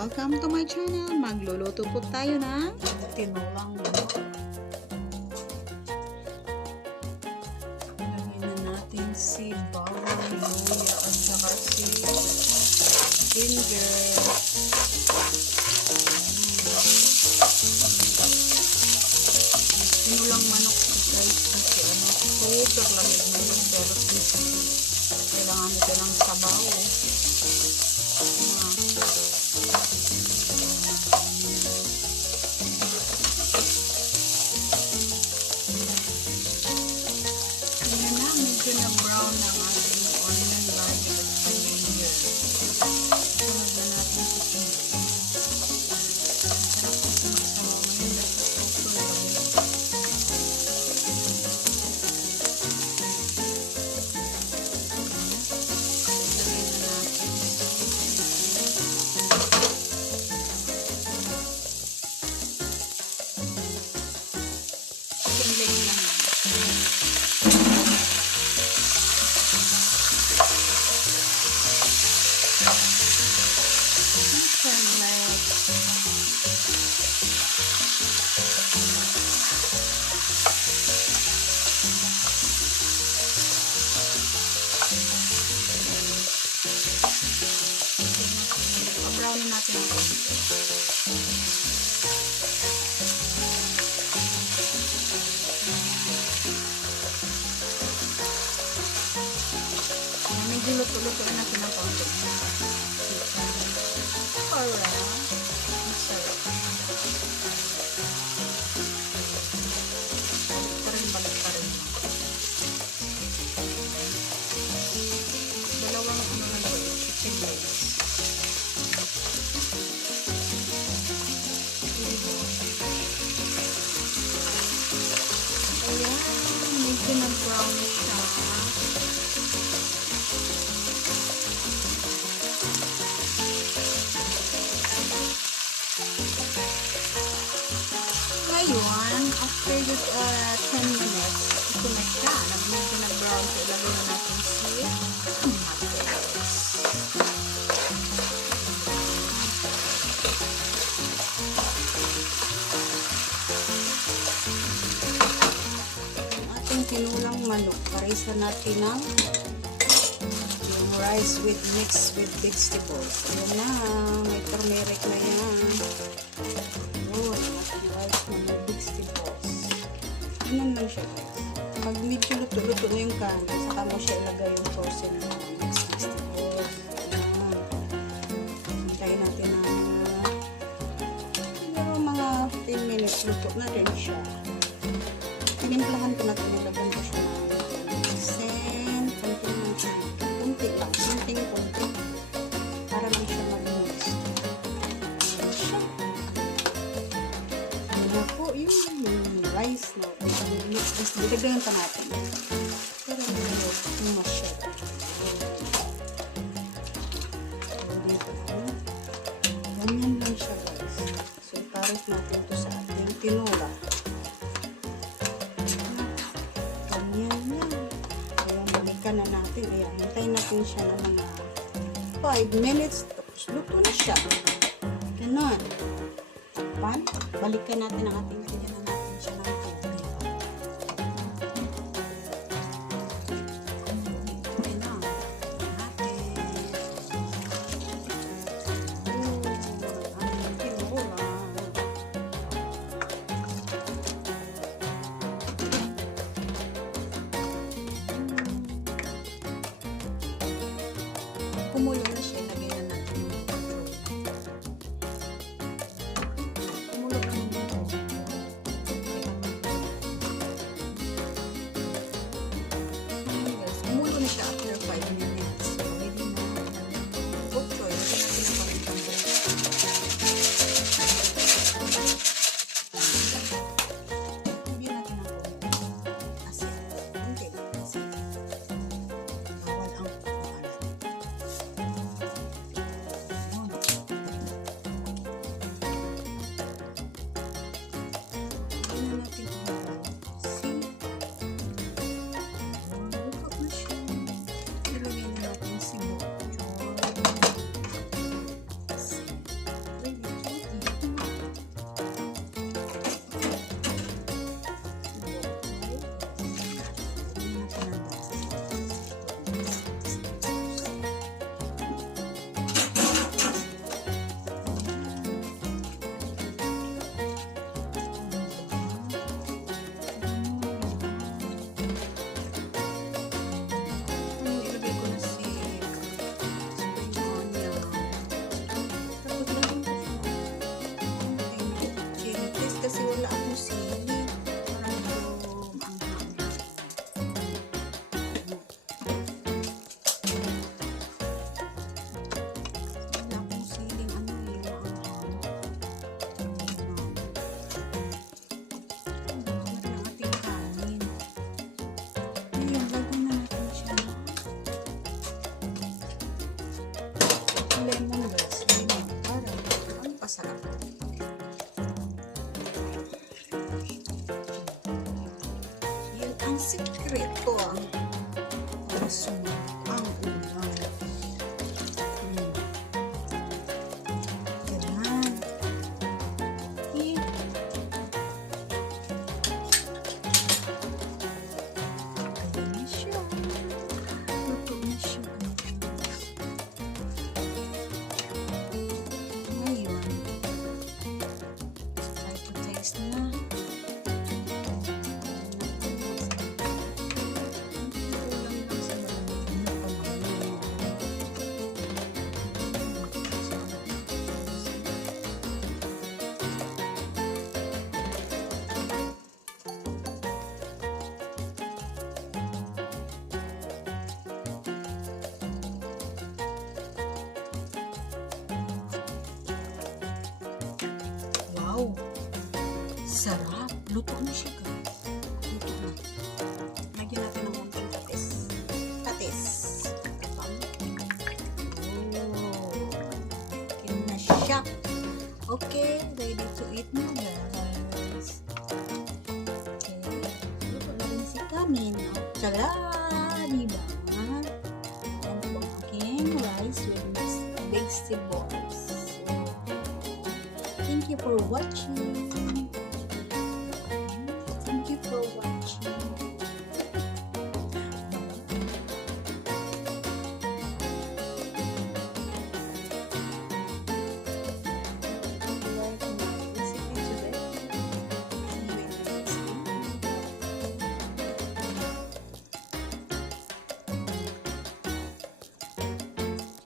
Welcome to my channel. Magluluto po tayo ng tinolang manok. Lagyan na natin si bawang, luya at saka si ginger. Tinolang manok guys kasi super lamig na yun pero kailangan nito ng sabaw. Medyo na brown ng ating onion, garlic at ginger. Sunod na natin si cheese. Masarap kasi masabaw ngayon dahil super lamig. Lagyan na natin chicken leg lang. Brownie natin ang konti. Medyo luto-lutoin natin ang konti. Alright. Masarap. Balik pa rin. Dalawang chicken legs. Ayan, medyo nag-brown siya. Ngayon, after 10 minutes, ito na siya. Medyo nag-brown siya. Ilagay na natin si tomatoes. Tinolang manok, parisa natin ng yung rice mixed with vegetables. Ayan na, may turmeric na yan. Yun, natin rice na may vegetables. Ganun lang siya guys. Pag medyo luto-luto na yung kanin, saka mo siya ilagay yung sauce na mixed vegetables. Ayan. Hintayin natin na mga 10 minutes luto na rin siya. Tinimplahan ko natin, nilagyan ko siya ng sen, kunti lang, kunti para lang siya mag-mix. Ano po yung rice na nilagyan pa natin para yung masyado. So dito ganyan lang siya guys. So iparit natin ito sa ating tinola. Na natin. Ayan, hintayin natin siya ng mga 5 minutes. Tapos, luto na siya. Ganon. Takpan. Balikan natin ang ating kanya na natin siya ng tubig. Okay na. Natin. Ang tinola. Kumulo na siya, lagyan na natin yung control. Kumulo na naman ito. sikreto ang sumak ang ulam. Ganyan. Okay. Ganyan na siya. Luto na siya. Ngayon, try to taste na. Wow! Sarap! Luto na siya, guys. Luto na. Lagyan natin ng konting patis. Patis. Okay na siya. Okay, ready to eat na, guys. Okay. Luto na rin si kanin. Tara! Diba? Yan po ang aking rice with vegetables. Thank you for watching. Thank you for watching.